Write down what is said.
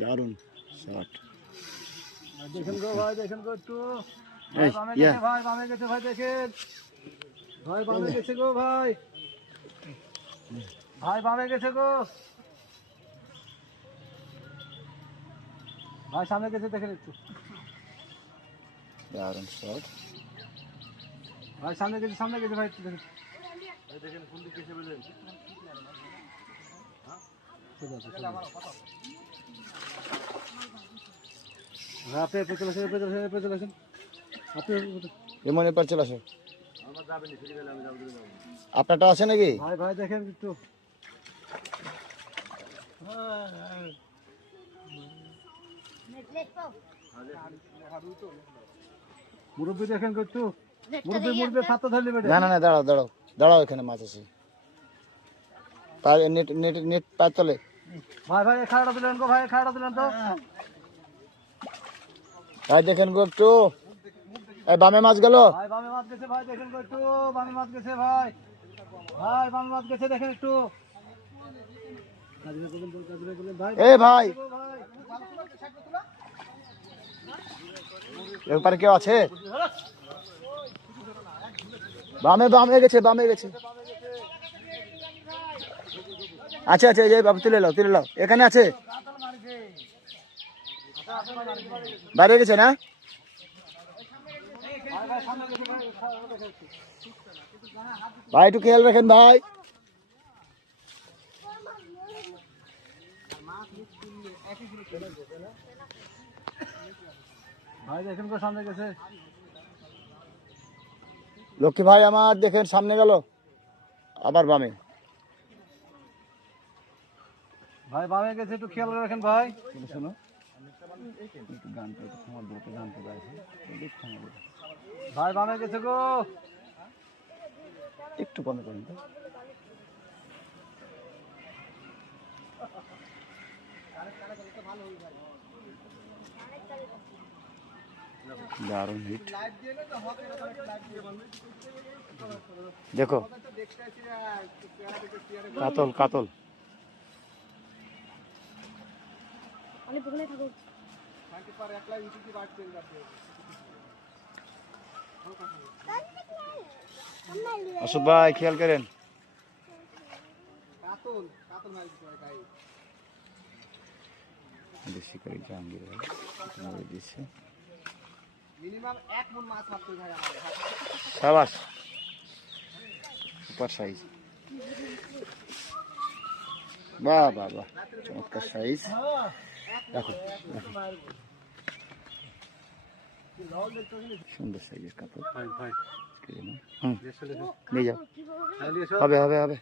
দারুণ শট দেখেন গো ভাই দেখেন গো একটু। ভাই বামে গেছে ভাই গেছে দেখেন। ভাই বামে গেছে গো ভাই। ভাই বামে গেছে গো। ভাই সামনে গেছে দেখেন একটু। দারুণ শট ভাই সামনে গেছে সামনে গেছে ভাই একটু দেখেন। চলে আসো, চলে আসো। হ্যাঁ, আপনি এরপর চলে আসেন, এরপর চলে আসেন, এরপর চলে আসেন। আপনি এমন এপার চলে আসো। আপনারটা আছে নাকি? ভাই ভাই দেখেন একটু। মুরব্বী দেখেন একটু। মুরব্বী মুরব্বী ছাত্র ধরলি বেটে না না না দাঁড়াও দাঁড়াও দাঁড়াও এখানে মাছ আছে। নেট নেট নেট ভাই ভাই খাড়া দিলেন গো ভাই খাড়া দিলেন তো। ভাই দেখেন গো একটু। এই বামে মাছ গেল। ভাই বামে মাছ গেছে ভাই দেখেন গো একটু বামে মাছ গেছে ভাই। ভাই বামে মাছ গেছে দেখেন একটু। এ ভাই। এপারে কেউ আছে? বামে বামে গেছে বামে গেছে। আচ্ছা আচ্ছা এই যে বাবু তুলে লাও তুলে লাও এখানে আছে? বাইরে গেছে না? ভাই একটু। খেয়াল রাখেন ভাই। লক্ষ্মী ভাই আমার দেখেন সামনে গেল। আবার বামে। ভাই বামে গেছে একটু খেয়াল রাখেন ভাই। শোনো। ভাই বামে গেছে গো। একটু বন্ধ করেন তো। দারুণ হিট দেখো। কাতল কাতল। অশোক ভাই খেয়াল করেন। কাতল কাতল মারি গায়ে বেশি করে জাহাঙ্গীর ভাই দিচ্ছে মিনিমাম এক মন মাছ মারতে ভাই আমার সাবাস। সুপার সাইজ বাহ বাহ বাহ। চমৎকার সাইজ দেখো। সুন্দর সাইজের কাপড়। হুম। নিয়ে যাও। হবে হবে হবে।